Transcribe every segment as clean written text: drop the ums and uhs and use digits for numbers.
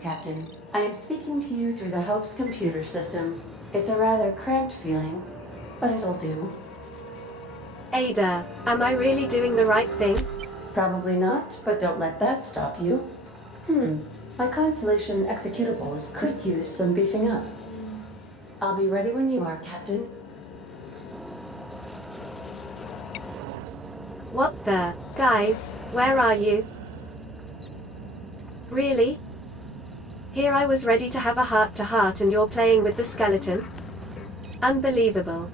Captain. I am speaking to you through the Hope's computer system. It's a rather cramped feeling, but it'll do. Ada, am I really doing the right thing? Probably not, but don't let that stop you. My Constellation executables could use some beefing up. I'll be ready when you are, Captain. What the? Guys, where are you? Really? Here I was ready to have a heart-to-heart and you're playing with the skeleton? Unbelievable.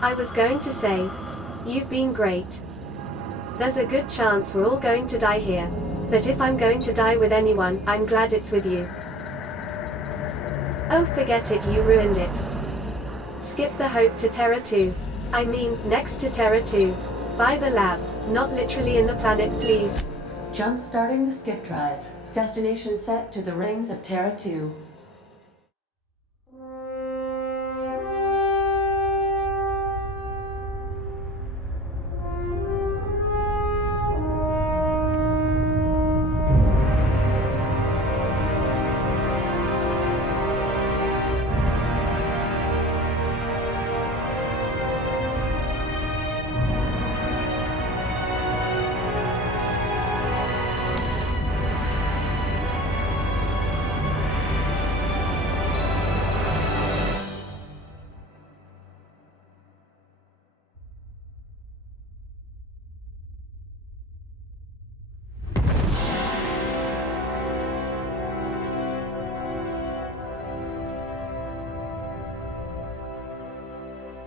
I was going to say, you've been great. There's a good chance we're all going to die here, but if I'm going to die with anyone, I'm glad it's with you. Oh, forget it, you ruined it. Skip the Hope to Terra 2. I mean, next to Terra 2. By the lab, not literally in the planet, please. Jump starting the skip drive. Destination set to the rings of Terra 2.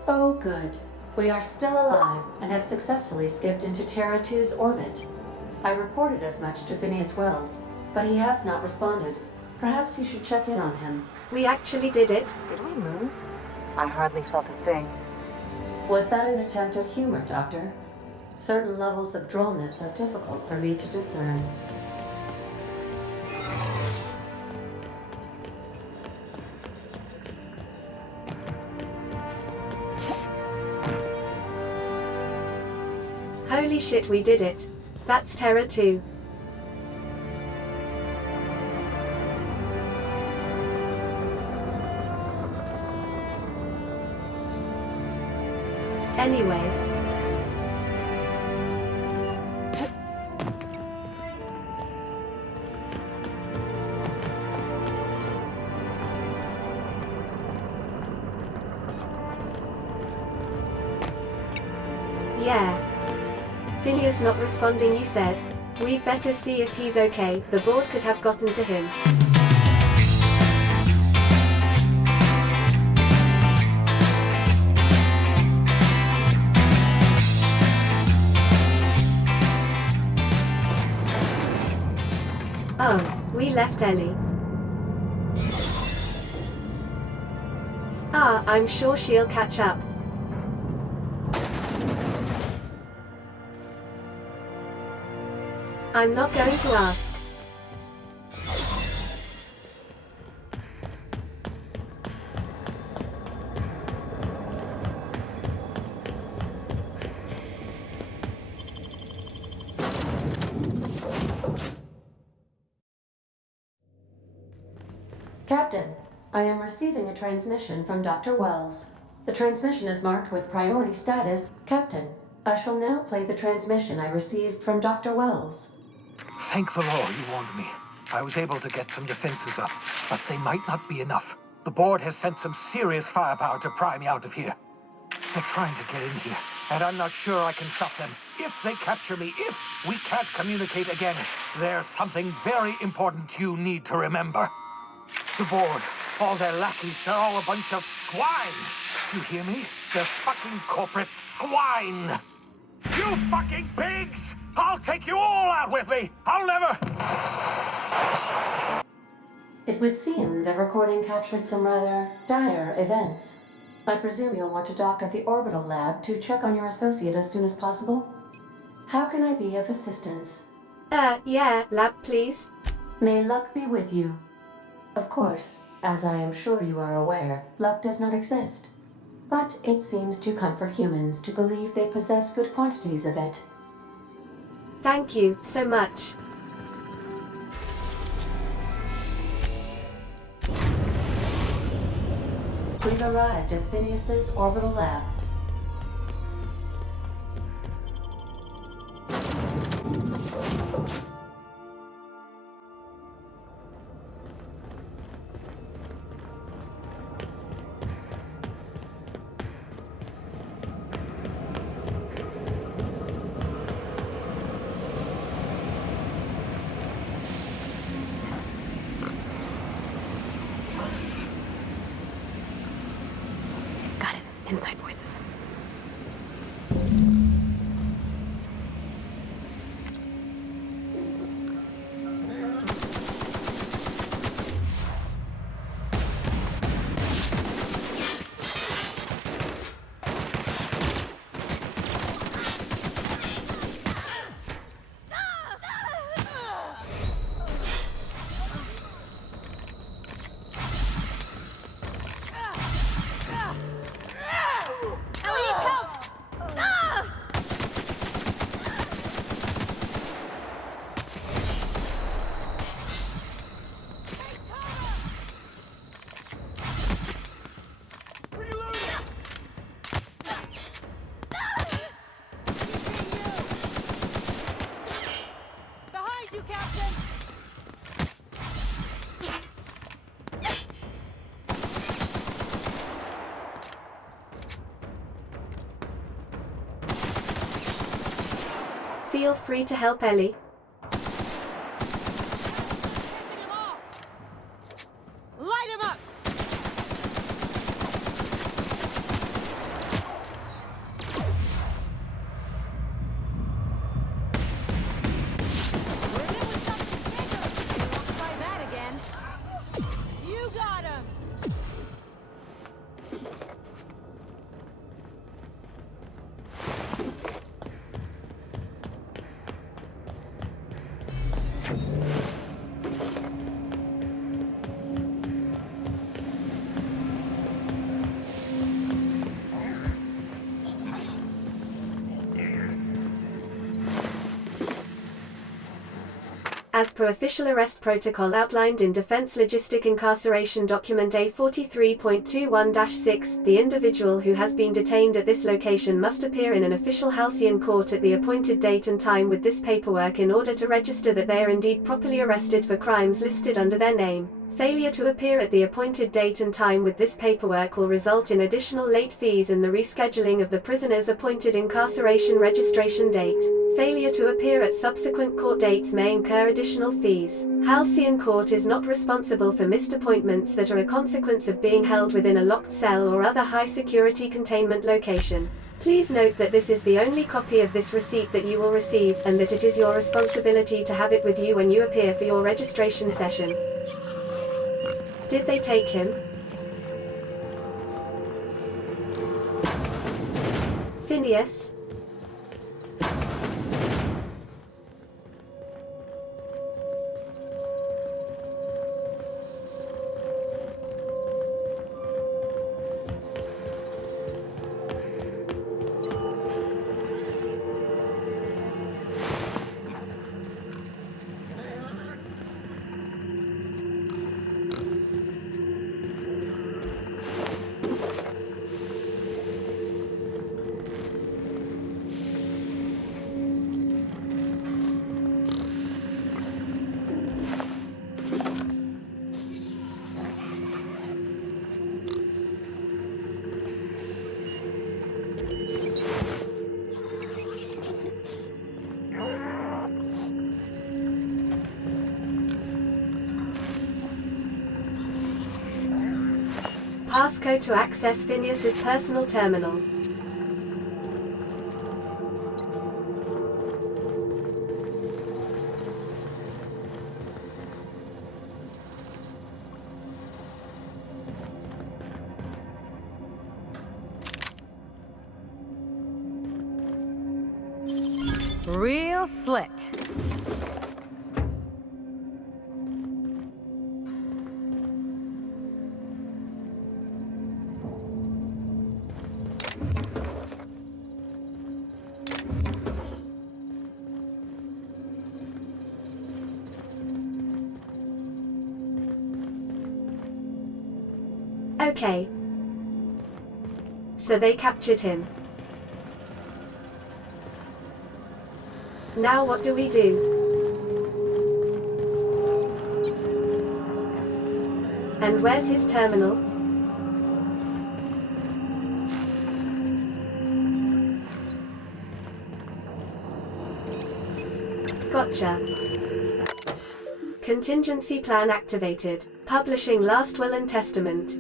Oh, good. We are still alive and have successfully skipped into Terra 2's orbit. I reported as much to Phineas Wells, but he has not responded. Perhaps you should check in on him. We actually did it. Did we move? I hardly felt a thing. Was that an attempt at humor, Doctor? Certain levels of drollness are difficult for me to discern. Holy shit, we did it. That's Terra 2. Anyway. Yeah. Phineas not responding, you said. We'd better see if he's okay. The board could have gotten to him. Oh, we left Ellie. I'm sure she'll catch up. I'm not going to ask. Captain, I am receiving a transmission from Dr. Wells. The transmission is marked with priority status. Captain, I shall now play the transmission I received from Dr. Wells. Thank the Lord you warned me. I was able to get some defenses up, but they might not be enough. The board has sent some serious firepower to pry me out of here. They're trying to get in here, and I'm not sure I can stop them. If they capture me, if we can't communicate again, there's something very important you need to remember. The board, all their lackeys, they're all a bunch of swine. Do you hear me? They're fucking corporate swine. You fucking pigs! I'll take you all out with me! I'll never... It would seem the recording captured some rather dire events. I presume you'll want to dock at the orbital lab to check on your associate as soon as possible? How can I be of assistance? Yeah, lab, please. May luck be with you. Of course, as I am sure you are aware, luck does not exist. But it seems to comfort humans to believe they possess good quantities of it. Thank you so much. We've arrived at Phineas's orbital lab. Got it. Inside voices. Feel free to help Ellie. Light him up! We're in with something bigger! You won't try that again. You got him! As per official arrest protocol outlined in Defense Logistic Incarceration Document A43.21-6, the individual who has been detained at this location must appear in an official Halcyon court at the appointed date and time with this paperwork in order to register that they are indeed properly arrested for crimes listed under their name. Failure to appear at the appointed date and time with this paperwork will result in additional late fees and the rescheduling of the prisoner's appointed incarceration registration date. Failure to appear at subsequent court dates may incur additional fees. Halcyon Court is not responsible for missed appointments that are a consequence of being held within a locked cell or other high-security containment location. Please note that this is the only copy of this receipt that you will receive, and that it is your responsibility to have it with you when you appear for your registration session. Did they take him? Phineas? Passcode to access Phineas's personal terminal. Real slick. Okay. So they captured him. Now what do we do? And where's his terminal? Gotcha. Contingency plan activated. Publishing last will and testament.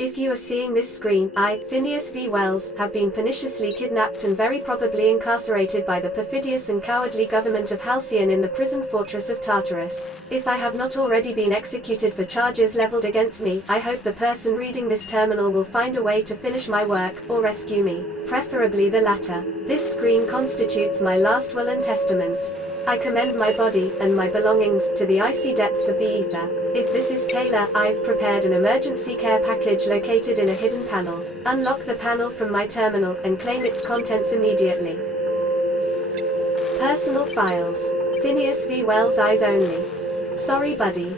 If you are seeing this screen, I, Phineas V. Wells, have been perniciously kidnapped and very probably incarcerated by the perfidious and cowardly government of Halcyon in the prison fortress of Tartarus. If I have not already been executed for charges leveled against me, I hope the person reading this terminal will find a way to finish my work, or rescue me. Preferably the latter. This screen constitutes my last will and testament. I commend my body, and my belongings, to the icy depths of the ether. If this is Taylor, I've prepared an emergency care package located in a hidden panel. Unlock the panel from my terminal, and claim its contents immediately. Personal files. Phineas V. Wells eyes only. Sorry buddy.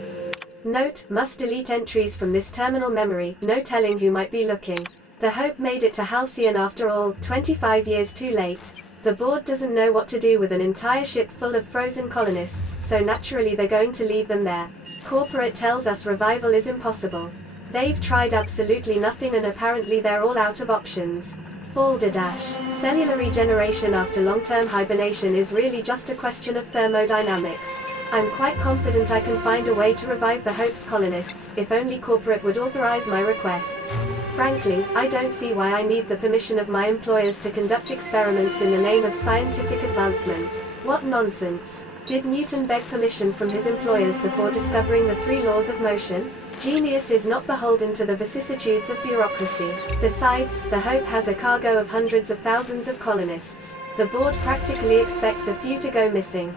Note, must delete entries from this terminal memory, no telling who might be looking. The Hope made it to Halcyon after all, 25 years too late. The board doesn't know what to do with an entire ship full of frozen colonists, so naturally they're going to leave them there. Corporate tells us revival is impossible. They've tried absolutely nothing and apparently they're all out of options. Balderdash. Cellular regeneration after long-term hibernation is really just a question of thermodynamics. I'm quite confident I can find a way to revive the Hope's colonists, if only corporate would authorize my requests. Frankly, I don't see why I need the permission of my employers to conduct experiments in the name of scientific advancement. What nonsense. Did Newton beg permission from his employers before discovering the 3 laws of motion? Genius is not beholden to the vicissitudes of bureaucracy. Besides, the Hope has a cargo of hundreds of thousands of colonists. The board practically expects a few to go missing.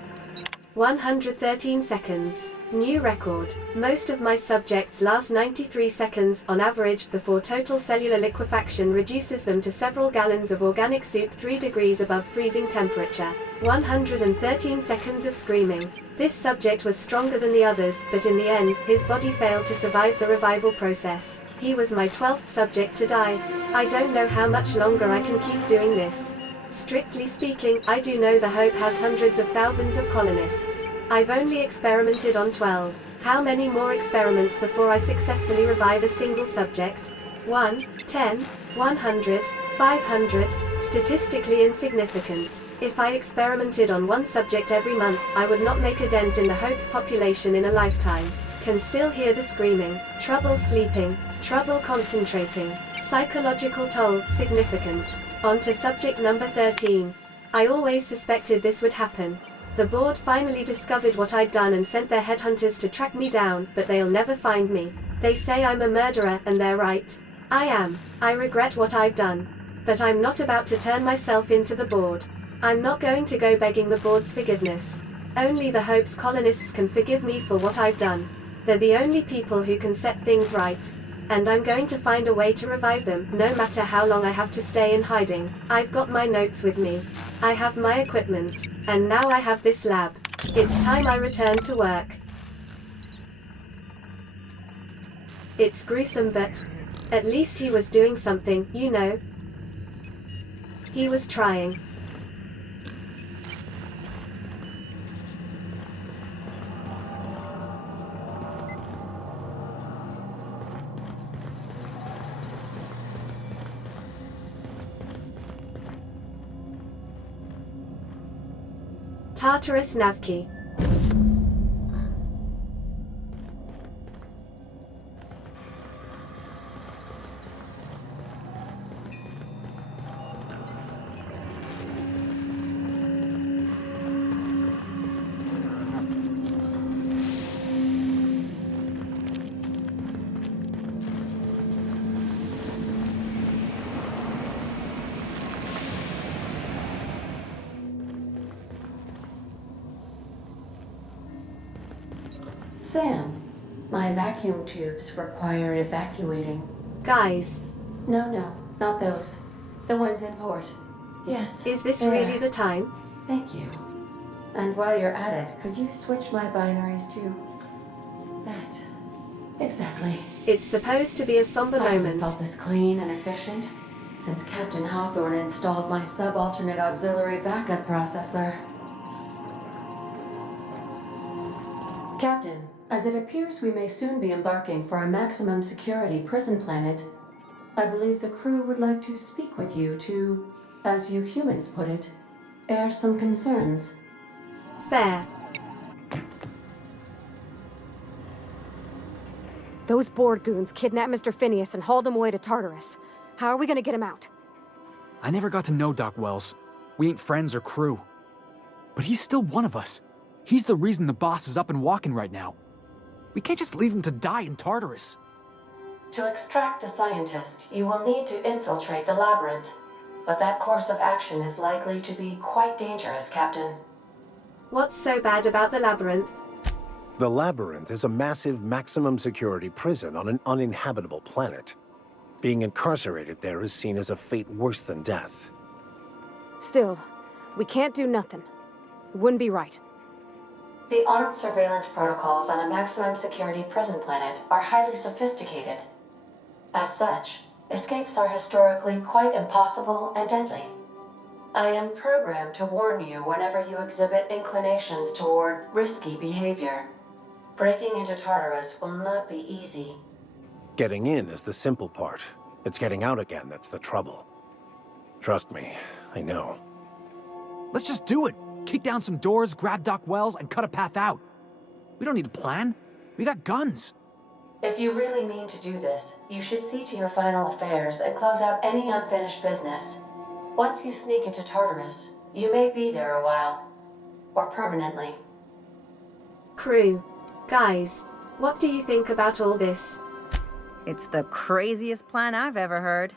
113 seconds. New record. Most of my subjects last 93 seconds, on average, before total cellular liquefaction reduces them to several gallons of organic soup 3 degrees above freezing temperature. 113 seconds of screaming. This subject was stronger than the others, but in the end, his body failed to survive the revival process. He was my 12th subject to die. I don't know how much longer I can keep doing this. Strictly speaking, I do know the Hope has hundreds of thousands of colonists. I've only experimented on 12. How many more experiments before I successfully revive a single subject? 1, 10, 100, 500, statistically insignificant. If I experimented on 1 subject every month, I would not make a dent in the Hope's population in a lifetime. Can still hear the screaming. Trouble sleeping. Trouble concentrating. Psychological toll, significant. On to subject number 13. I always suspected this would happen. The board finally discovered what I'd done and sent their headhunters to track me down, but they'll never find me. They say I'm a murderer, and they're right. I am. I regret what I've done. But I'm not about to turn myself into the board. I'm not going to go begging the board's forgiveness. Only the Hope's colonists can forgive me for what I've done. They're the only people who can set things right. And I'm going to find a way to revive them, no matter how long I have to stay in hiding. I've got my notes with me. I have my equipment. And now I have this lab. It's time I return to work. It's gruesome, but at least he was doing something, you know. He was trying. Tartarus Navkey. Sam, my vacuum tubes require evacuating. Guys, No, not those. The ones in port. Yes. is this there. really the time? Thank you. And while you're at it, could you switch my binaries to that? Exactly. It's supposed to be a somber I haven't moment. felt this clean and efficient since Captain Hawthorne installed my subalternate auxiliary backup processor. Captain, as it appears we may soon be embarking for a maximum security prison planet, I believe the crew would like to speak with you to, as you humans put it, air some concerns. Fair. Those board goons kidnapped Mr. Phineas and hauled him away to Tartarus. How are we gonna get him out? I never got to know Doc Wells. We ain't friends or crew. But he's still one of us. He's the reason the boss is up and walking right now. We can't just leave him to die in Tartarus. To extract the scientist, you will need to infiltrate the labyrinth. But that course of action is likely to be quite dangerous, Captain. What's so bad about the labyrinth? The labyrinth is a massive maximum security prison on an uninhabitable planet. Being incarcerated there is seen as a fate worse than death. Still, we can't do nothing. It wouldn't be right. The armed surveillance protocols on a maximum security prison planet are highly sophisticated. As such, escapes are historically quite impossible and deadly. I am programmed to warn you whenever you exhibit inclinations toward risky behavior. Breaking into Tartarus will not be easy. Getting in is the simple part. It's getting out again that's the trouble. Trust me, I know. Let's just do it. Kick down some doors, grab Doc Wells, and cut a path out. We don't need a plan. We got guns. If you really mean to do this, you should see to your final affairs and close out any unfinished business. Once you sneak into Tartarus, you may be there a while. Or permanently. Crew. Guys, what do you think about all this? It's the craziest plan I've ever heard.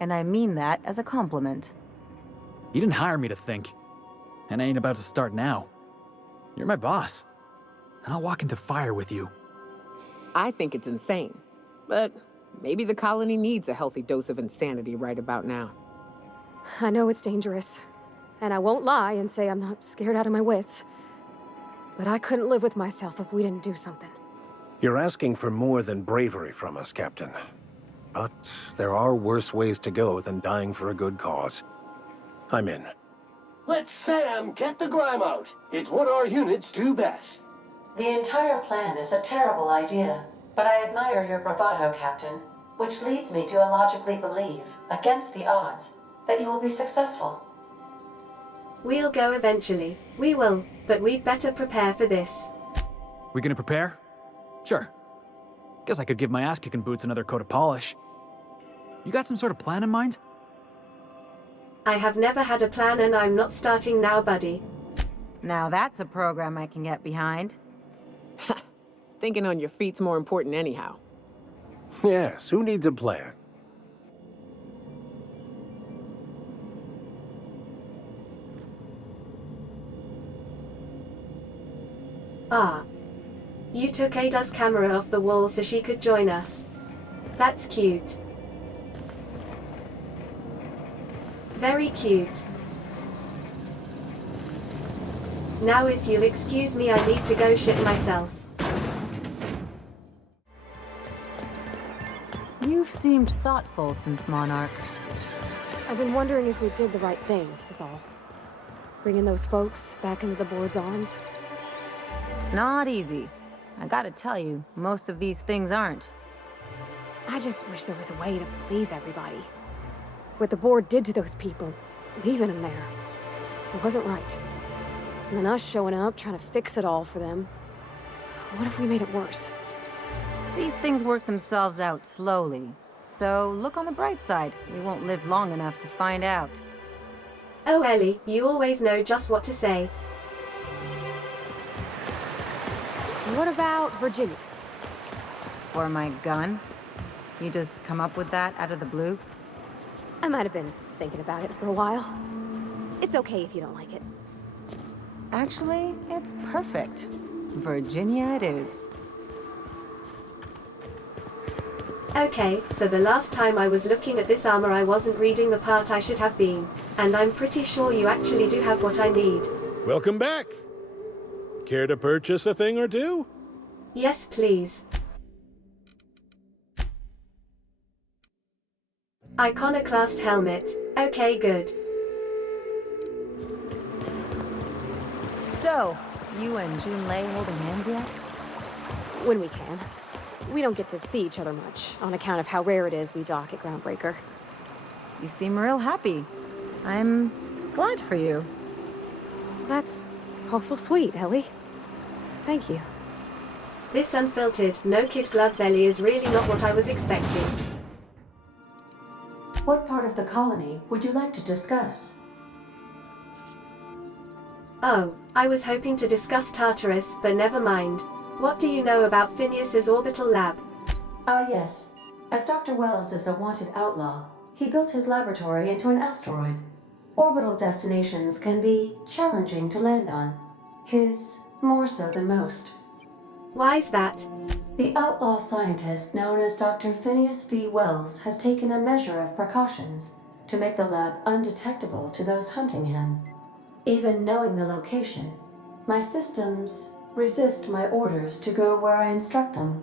And I mean that as a compliment. You didn't hire me to think. And I ain't about to start now. You're my boss. And I'll walk into fire with you. I think it's insane. But maybe the colony needs a healthy dose of insanity right about now. I know it's dangerous. And I won't lie and say I'm not scared out of my wits. But I couldn't live with myself if we didn't do something. You're asking for more than bravery from us, Captain. But there are worse ways to go than dying for a good cause. I'm in. Let Sam get the grime out. It's what our units do best. The entire plan is a terrible idea, but I admire your bravado, Captain, which leads me to illogically believe, against the odds, that you will be successful. We'll go eventually. We will, but we'd better prepare for this. We gonna prepare? Sure. Guess I could give my ass-kicking boots another coat of polish. You got some sort of plan in mind? I have never had a plan and I'm not starting now, buddy. Now that's a program I can get behind. Thinking on your feet's more important anyhow. Yes, who needs a plan? Ah. You took Ada's camera off the wall so she could join us. That's cute. Very cute. Now if you'll excuse me, I need to go shit myself. You've seemed thoughtful since Monarch. I've been wondering if we did the right thing, is all. Bringing those folks back into the board's arms. It's not easy. I gotta tell you, most of these things aren't. I just wish there was a way to please everybody. What the board did to those people, leaving them there, it wasn't right. And then us showing up, trying to fix it all for them. What if we made it worse? These things work themselves out slowly. So look on the bright side. We won't live long enough to find out. Oh Ellie, you always know just what to say. What about Virginia? For my gun? You just come up with that out of the blue? I might have been thinking about it for a while. It's okay if you don't like it. Actually, it's perfect. Virginia it is. Okay, so the last time I was looking at this armor I wasn't reading the part I should have been. And I'm pretty sure you actually do have what I need. Welcome back. Care to purchase a thing or two? Yes, please. Iconoclast helmet. Okay, good. So, you and Junlei holding hands yet? When we can. We don't get to see each other much, on account of how rare it is we dock at Groundbreaker. You seem real happy. I'm glad for you. That's awful sweet, Ellie. Thank you. This unfiltered, no-kid gloves Ellie is really not what I was expecting. What part of the colony would you like to discuss? Oh, I was hoping to discuss Tartarus, but never mind. What do you know about Phineas's orbital lab? Ah, yes. As Dr. Wells is a wanted outlaw, he built his laboratory into an asteroid. Orbital destinations can be challenging to land on. His more so than most. Why's that? The outlaw scientist known as Dr. Phineas V. Wells has taken a measure of precautions to make the lab undetectable to those hunting him. Even knowing the location, my systems resist my orders to go where I instruct them.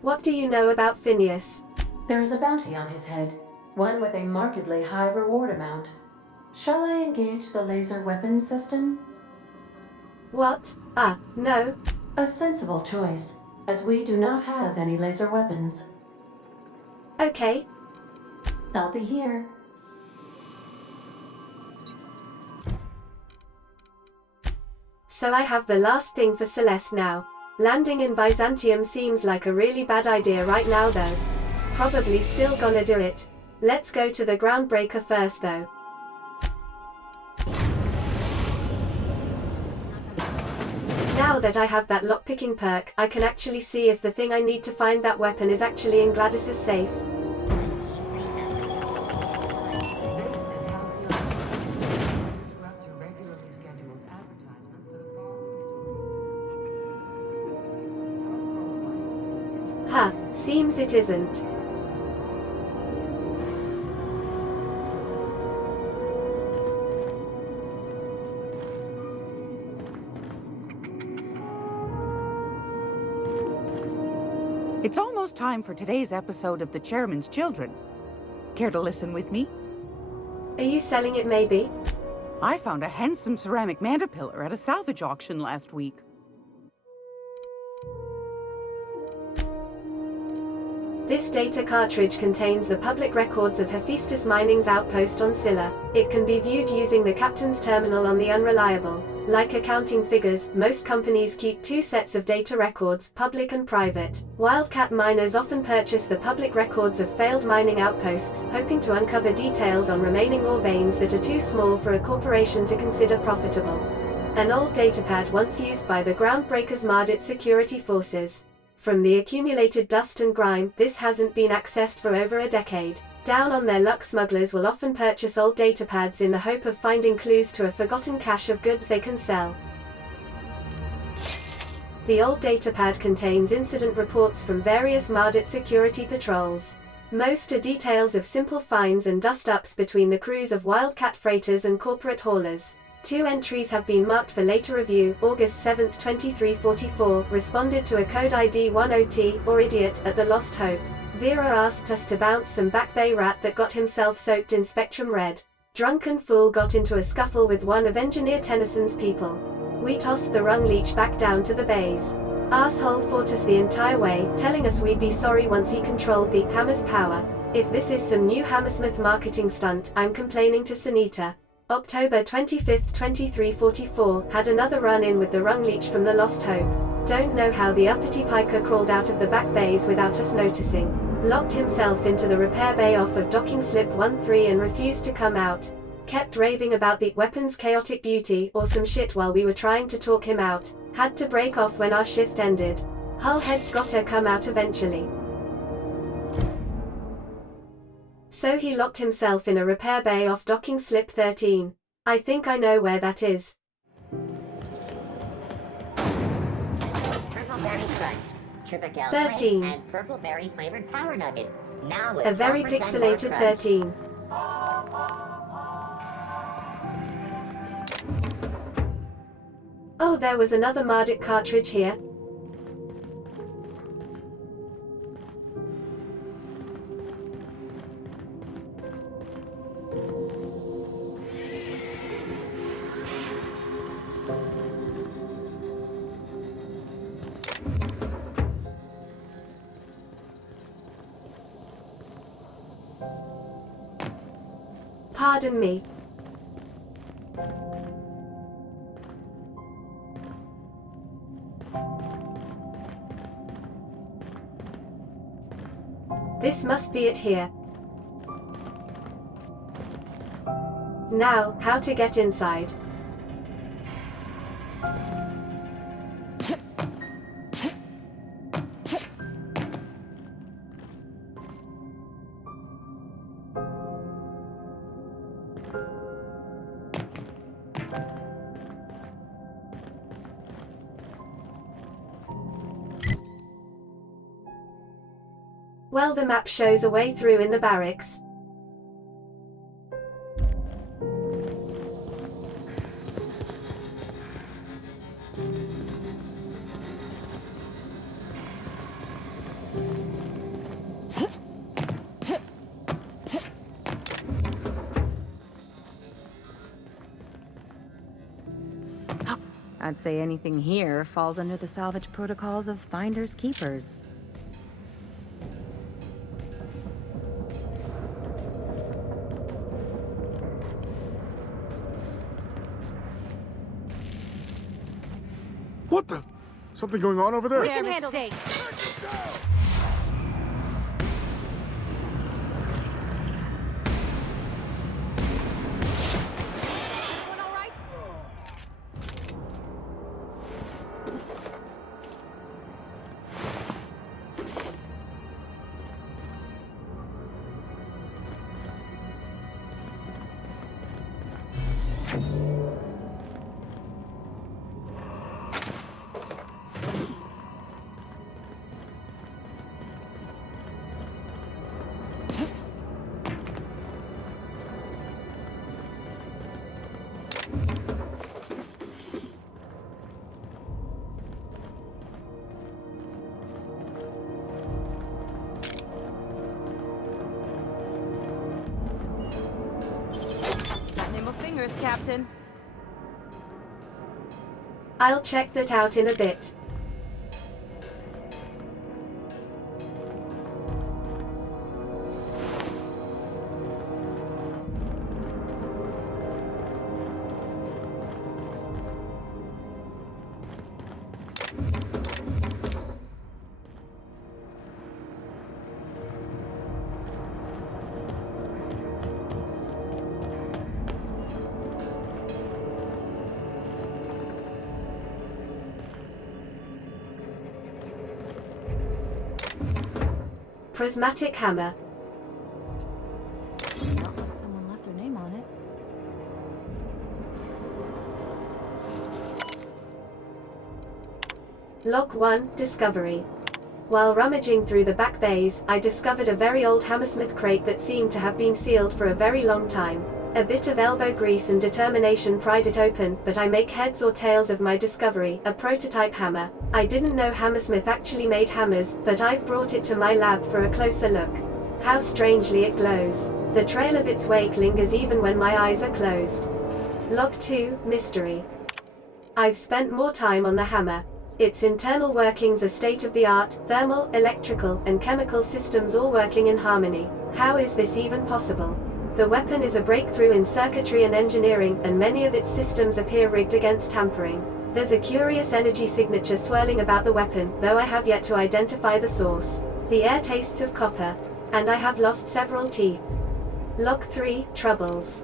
What do you know about Phineas? There is a bounty on his head, one with a markedly high reward amount. Shall I engage the laser weapons system? What? No. A sensible choice, as we do not have any laser weapons. Okay. I'll be here. So I have the last thing for Celeste now. Landing in Byzantium seems like a really bad idea right now though. Probably still gonna do it. Let's go to the Groundbreaker first though. Now that I have that lockpicking perk, I can actually see if the thing I need to find that weapon is actually in Gladys's safe. Huh, seems it isn't. It's almost time for today's episode of The Chairman's Children. Care to listen with me? Are you selling it maybe? I found a handsome ceramic mandapillar at a salvage auction last week. This data cartridge contains the public records of Hephaestus Mining's outpost on Scylla. It can be viewed using the captain's terminal on the Unreliable. Like accounting figures, most companies keep two sets of data records, public and private. Wildcat miners often purchase the public records of failed mining outposts, hoping to uncover details on remaining ore veins that are too small for a corporation to consider profitable. An old datapad once used by the Groundbreakers marred its security forces. From the accumulated dust and grime, this hasn't been accessed for over a decade. Down on their luck, smugglers will often purchase old datapads in the hope of finding clues to a forgotten cache of goods they can sell. The old datapad contains incident reports from various Mardit security patrols. Most are details of simple finds and dust-ups between the crews of Wildcat freighters and corporate haulers. 2 entries have been marked for later review. August 7, 2344, responded to a code ID 10T, or idiot, at the Lost Hope. Vera asked us to bounce some Back Bay rat that got himself soaked in Spectrum Red. Drunken fool got into a scuffle with one of Engineer Tennyson's people. We tossed the rung leech back down to the bays. Asshole fought us the entire way, telling us we'd be sorry once he controlled the Hammer's power. If this is some new Hammersmith marketing stunt, I'm complaining to Sunita. October 25, 2344, had another run-in with the rung leech from the Lost Hope. Don't know how the uppity piker crawled out of the back bays without us noticing. Locked himself into the repair bay off of docking slip 13 and refused to come out. Kept raving about the weapon's chaotic beauty or some shit while we were trying to talk him out. Had to break off when our shift ended. Hull head's gotta come out eventually. So he locked himself in a repair bay off docking slip 13. I think I know where that is. Purple berry crunch, Tripical 13. flakes, and purple berry flavored power nuggets. Now with A very 12% more pixelated crunch. 13. Oh, there was another Mardit cartridge here. Pardon me. This must be it here. Now, how to get inside? Well, the map shows a way through in the barracks. I'd say anything here falls under the salvage protocols of finders keepers. What the? Something going on over there? We can handle this. Everyone all right? Fingers, Captain. I'll check that out in a bit. Prismatic hammer. Not like someone left their name on it. Log 1, Discovery. While rummaging through the back bays, I discovered a very old hammersmith crate that seemed to have been sealed for a very long time. A bit of elbow grease and determination pried it open, but I make heads or tails of my discovery, a prototype hammer. I didn't know Hammersmith actually made hammers, but I've brought it to my lab for a closer look. How strangely it glows. The trail of its wake lingers even when my eyes are closed. Log 2, Mystery. I've spent more time on the hammer. Its internal workings are state-of-the-art, thermal, electrical, and chemical systems all working in harmony. How is this even possible? The weapon is a breakthrough in circuitry and engineering, and many of its systems appear rigged against tampering. There's a curious energy signature swirling about the weapon, though I have yet to identify the source. The air tastes of copper, and I have lost several teeth. Log 3, Troubles.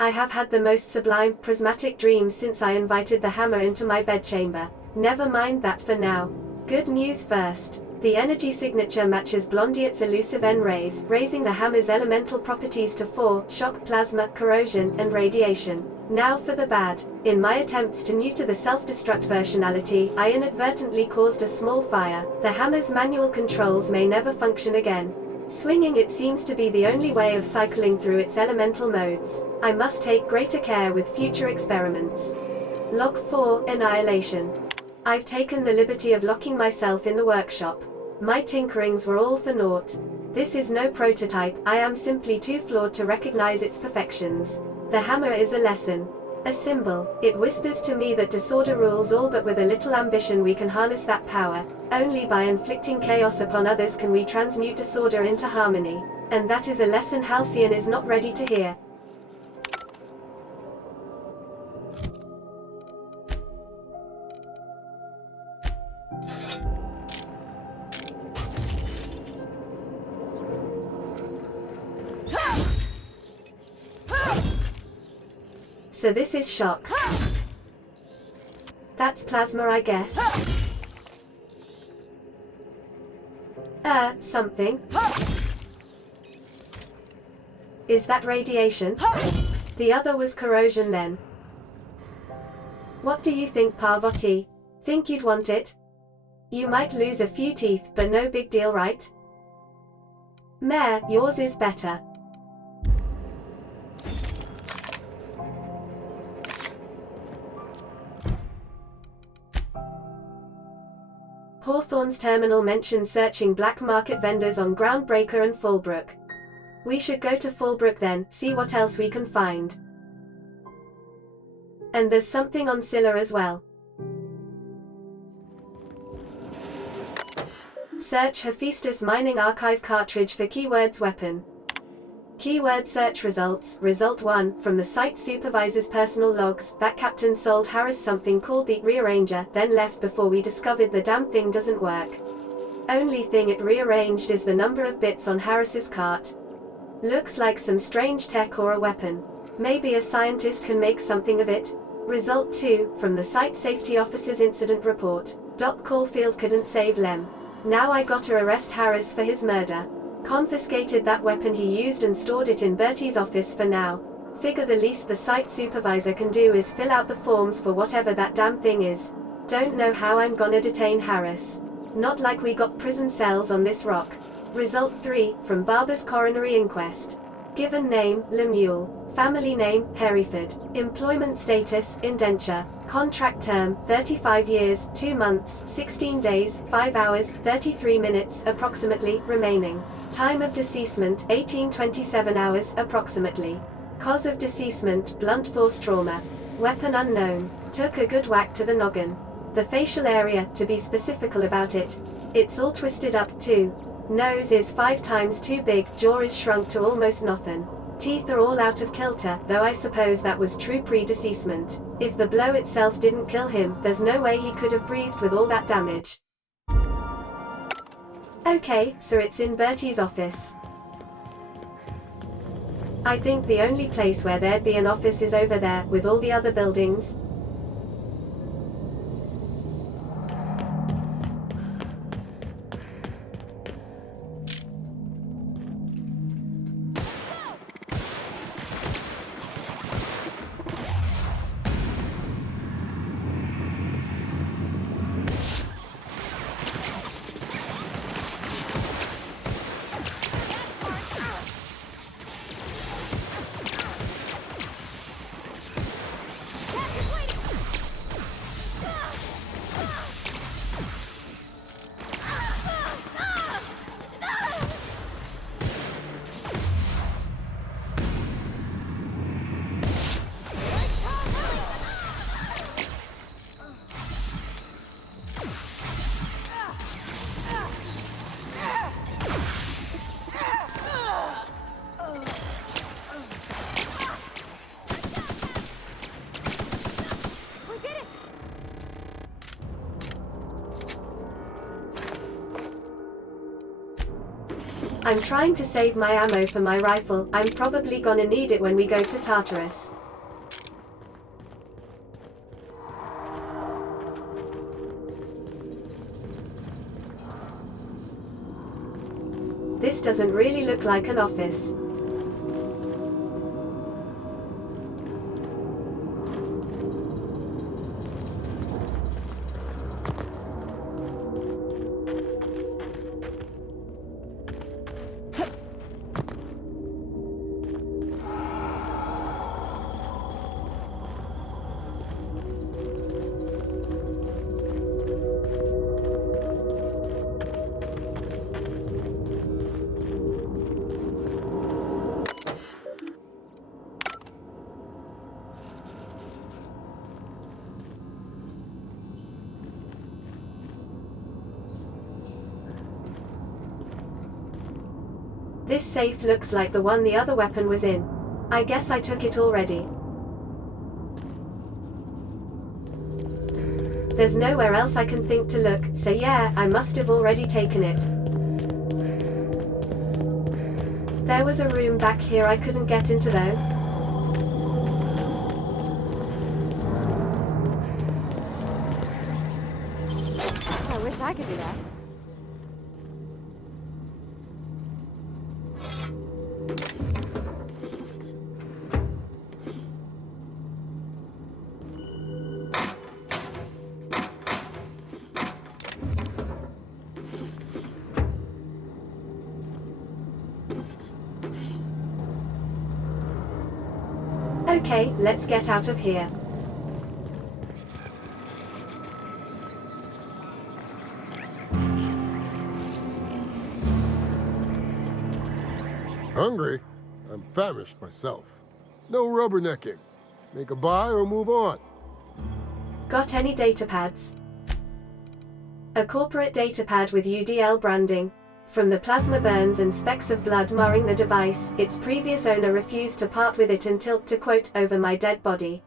I have had the most sublime, prismatic dreams since I invited the hammer into my bedchamber. Never mind that for now. Good news first. The energy signature matches Blondiet's elusive N-rays, raising the hammer's elemental properties to 4, shock, plasma, corrosion, and radiation. Now for the bad. In my attempts to neuter the self-destruct versionality, I inadvertently caused a small fire. The hammer's manual controls may never function again. Swinging it seems to be the only way of cycling through its elemental modes. I must take greater care with future experiments. Log 4, Annihilation. I've taken the liberty of locking myself in the workshop. My tinkerings were all for naught. This is no prototype, I am simply too flawed to recognize its perfections. The hammer is a lesson. A symbol. It whispers to me that disorder rules all, but with a little ambition we can harness that power. Only by inflicting chaos upon others can we transmute disorder into harmony. And that is a lesson Halcyon is not ready to hear. So this is shock. That's plasma, I guess. Something. Is that radiation? The other was corrosion then. What do you think, Parvati? Think you'd want it? You might lose a few teeth, but no big deal, right? Mare, yours is better. Hawthorne's terminal mentions searching black market vendors on Groundbreaker and Fallbrook. We should go to Fallbrook then, see what else we can find. And there's something on Scylla as well. Search Hephaestus Mining Archive cartridge for keywords weapon. Keyword search results. Result 1, from the site supervisor's personal logs, that captain sold Harris something called the Rearranger, then left before we discovered the damn thing doesn't work. Only thing it rearranged is the number of bits on Harris's cart. Looks like some strange tech or a weapon. Maybe a scientist can make something of it. Result 2, from the site safety officer's incident report. Doc Caulfield couldn't save Lem. Now I gotta arrest Harris for his murder. Confiscated that weapon he used and stored it in Bertie's office for now. Figure the least the site supervisor can do is fill out the forms for whatever that damn thing is. Don't know how I'm gonna detain Harris. Not like we got prison cells on this rock. Result 3, from Barber's coronary inquest. Given name, Lemuel. Family name, Hereford. Employment status, indenture. Contract term, 35 years, 2 months, 16 days, 5 hours, 33 minutes, approximately, remaining. Time of deceasement, 1827 hours, approximately. Cause of deceasement, blunt force trauma. Weapon unknown. Took a good whack to the noggin. The facial area, to be specifical about it. It's all twisted up too. Nose is 5 times too big, jaw is shrunk to almost nothing. Teeth are all out of kilter, though I suppose that was true pre-deceasement. If the blow itself didn't kill him, there's no way he could have breathed with all that damage. Okay, so it's in Bertie's office. I think the only place where there'd be an office is over there, with all the other buildings. I'm trying to save my ammo for my rifle. I'm probably gonna need it when we go to Tartarus. This doesn't really look like an office. This safe looks like the one the other weapon was in. I guess I took it already. There's nowhere else I can think to look, so yeah, I must have already taken it. There was a room back here I couldn't get into though. I wish I could do that. Okay, let's get out of here. Hungry? I'm famished myself. No rubbernecking. Make a buy or move on. Got any datapads? A corporate datapad with UDL branding. From the plasma burns and specks of blood marring the device, its previous owner refused to part with it until, to quote, over my dead body.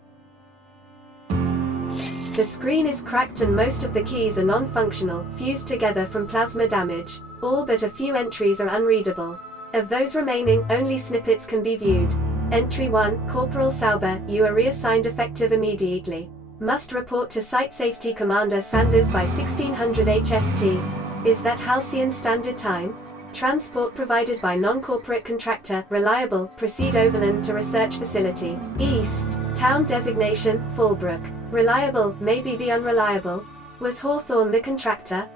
The screen is cracked and most of the keys are non-functional, fused together from plasma damage. All but a few entries are unreadable. Of those remaining, only snippets can be viewed. Entry 1, Corporal Sauber, you are reassigned effective immediately. Must report to Site Safety Commander Sanders by 1600 HST. Is that Halcyon Standard Time? Transport provided by non-corporate contractor, reliable, proceed overland to research facility. East, town designation, Fallbrook. Reliable, maybe the unreliable. Was Hawthorne the contractor?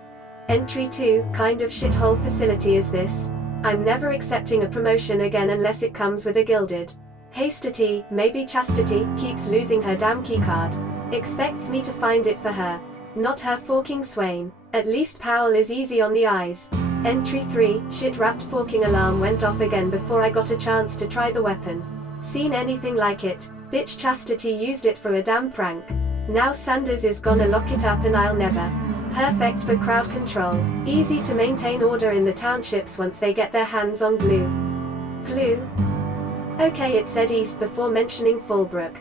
Entry 2, kind of shithole facility is this? I'm never accepting a promotion again unless it comes with a gilded. Hastity, maybe Chastity, keeps losing her damn keycard. Expects me to find it for her. Not her forking swain. At least Powell is easy on the eyes. Entry 3, shit-wrapped forking alarm went off again before I got a chance to try the weapon. Seen anything like it? Bitch Chastity used it for a damn prank. Now Sanders is gonna lock it up and I'll never. Perfect for crowd control. Easy to maintain order in the townships once they get their hands on glue. Glue? Okay, it said east before mentioning Fallbrook.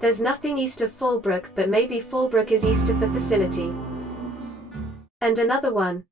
There's nothing east of Fallbrook, but maybe Fallbrook is east of the facility. And another one.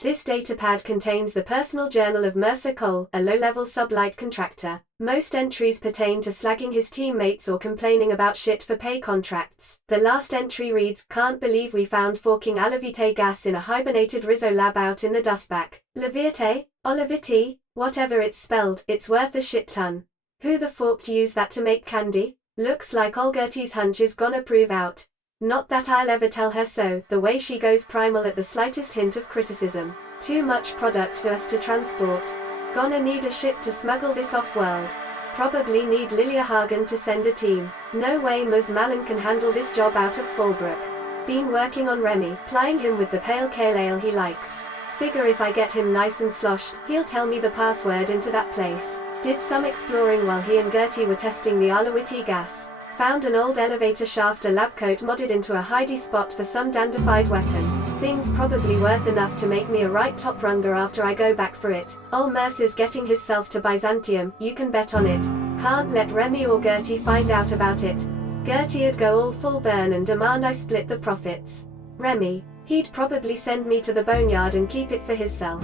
This datapad contains the personal journal of Mercer Cole, a low-level sublight contractor. Most entries pertain to slagging his teammates or complaining about shit for pay contracts. The last entry reads, can't believe we found forking Olivite gas in a hibernated Rizzo lab out in the dustback. Levite? Olivite? Whatever it's spelled, it's worth a shit ton. Who the forked use that to make candy? Looks like Olgertie's hunch is gonna prove out. Not that I'll ever tell her so, the way she goes primal at the slightest hint of criticism. Too much product for us to transport. Gonna need a ship to smuggle this off-world. Probably need Lilia Hagen to send a team. No way Ms. Malin can handle this job out of Fallbrook. Been working on Remy, plying him with the pale kale ale he likes. Figure if I get him nice and sloshed, he'll tell me the password into that place. Did some exploring while he and Gertie were testing the Alawiti gas. Found an old elevator shaft, a lab coat modded into a hidey spot for some dandified weapon. Thing's probably worth enough to make me a right top runner after I go back for it. Ol Mercer's getting hisself to Byzantium, you can bet on it. Can't let Remy or Gertie find out about it. Gertie'd go all full burn and demand I split the profits. Remy, he'd probably send me to the boneyard and keep it for hisself.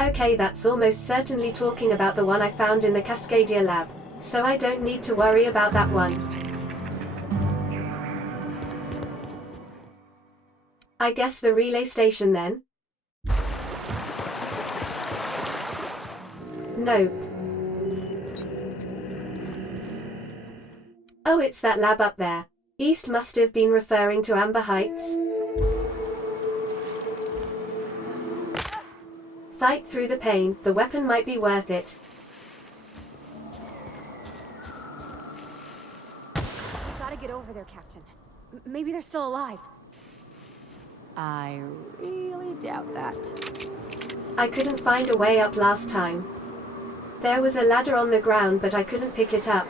Okay, that's almost certainly talking about the one I found in the Cascadia lab. So I don't need to worry about that one. I guess the relay station then? Nope. Oh, it's that lab up there. East must have been referring to Amber Heights. Fight through the pain, the weapon might be worth it. Gotta get over there, Captain. Maybe they're still alive. I really doubt that. I couldn't find a way up last time. There was a ladder on the ground, but I couldn't pick it up.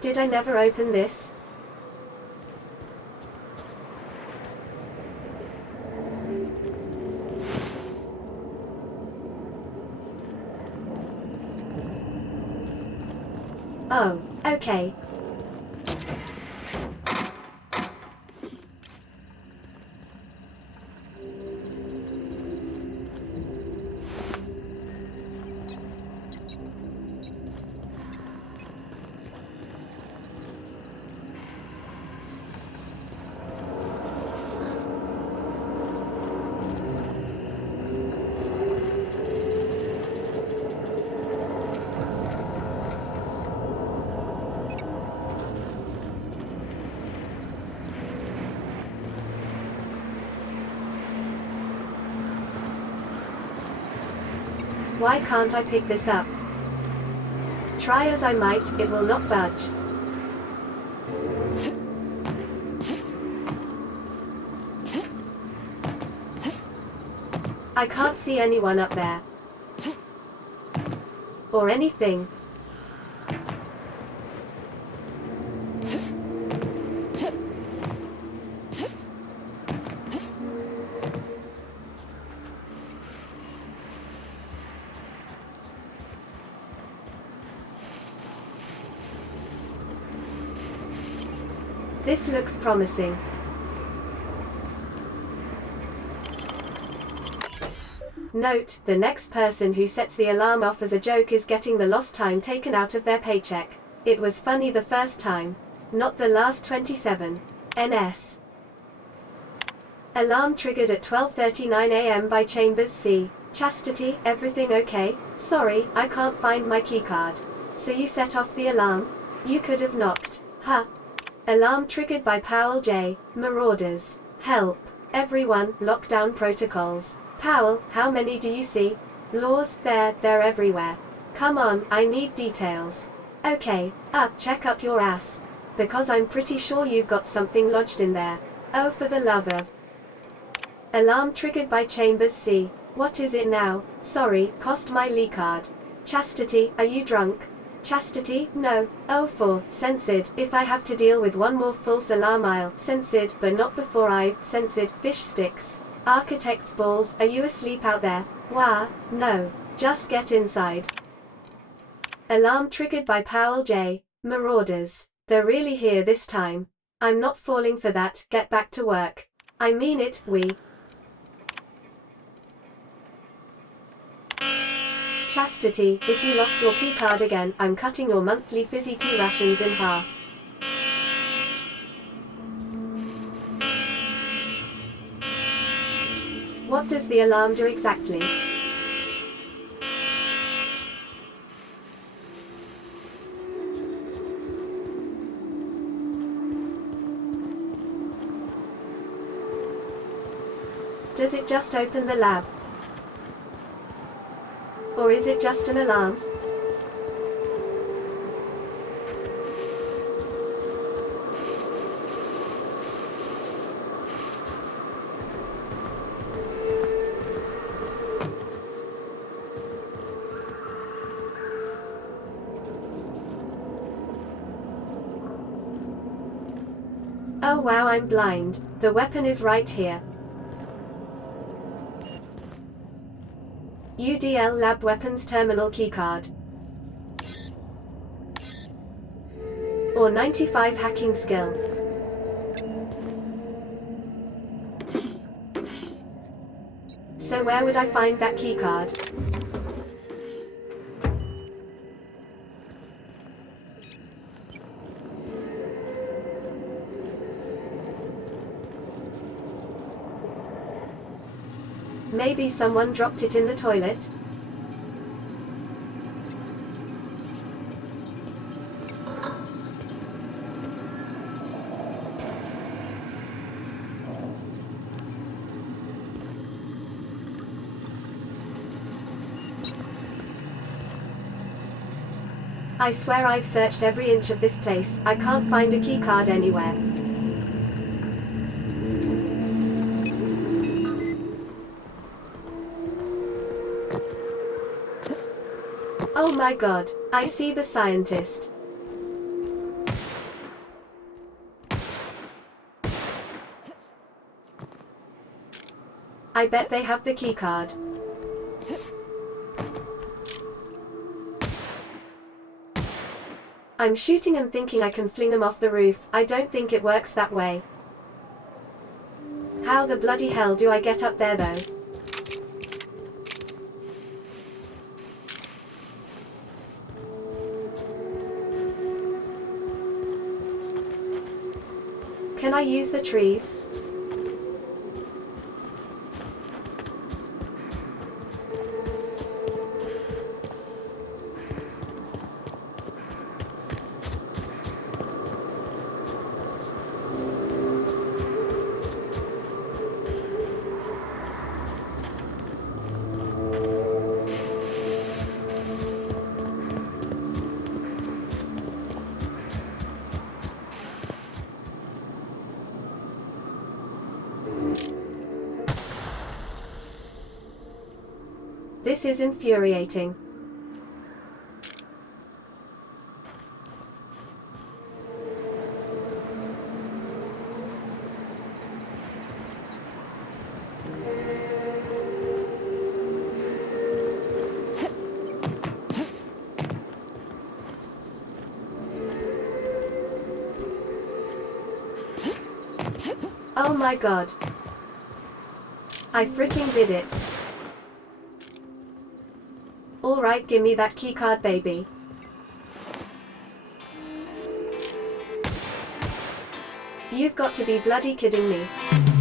Did I never open this? Oh, okay. Why can't I pick this up? Try as I might, it will not budge. I can't see anyone up there. Or anything. This looks promising. Note, the next person who sets the alarm off as a joke is getting the lost time taken out of their paycheck. It was funny the first time, not the last 27. NS. Alarm triggered at 12:39 a.m. by Chambers C. Chastity, everything okay? Sorry, I can't find my keycard. So you set off the alarm? You could have knocked. Huh. Alarm triggered by Powell J. Marauders. Help. Everyone, lockdown protocols. Powell, how many do you see? Laws, they're everywhere. Come on, I need details. Okay, check up your ass. Because I'm pretty sure you've got something lodged in there. Oh, for the love of. Alarm triggered by Chambers C. What is it now? Sorry, cost my Lee card. Chastity, are you drunk? Chastity, no. Oh, for censored. If I have to deal with one more false alarm, I'll censored, but not before I've censored fish sticks. Architect's balls, are you asleep out there? Wah, no. Just get inside. Alarm triggered by Powell J. Marauders. They're really here this time. I'm not falling for that, get back to work. I mean it, we. Chastity, if you lost your keycard again, I'm cutting your monthly fizzy tea rations in half. What does the alarm do exactly? Does it just open the lab? Or is it just an alarm? Oh wow, I'm blind. The weapon is right here. UDL Lab Weapons Terminal Keycard. Or 95 hacking skill. So where would I find that keycard? Maybe someone dropped it in the toilet? I swear I've searched every inch of this place. I can't find a keycard anywhere. Oh my god, I see the scientist. I bet they have the keycard. I'm shooting and thinking I can fling them off the roof. I don't think it works that way. How the bloody hell do I get up there though? Can I use the trees? This is infuriating. Oh my god. I freaking did it. Alright, gimme that keycard, baby. You've got to be bloody kidding me.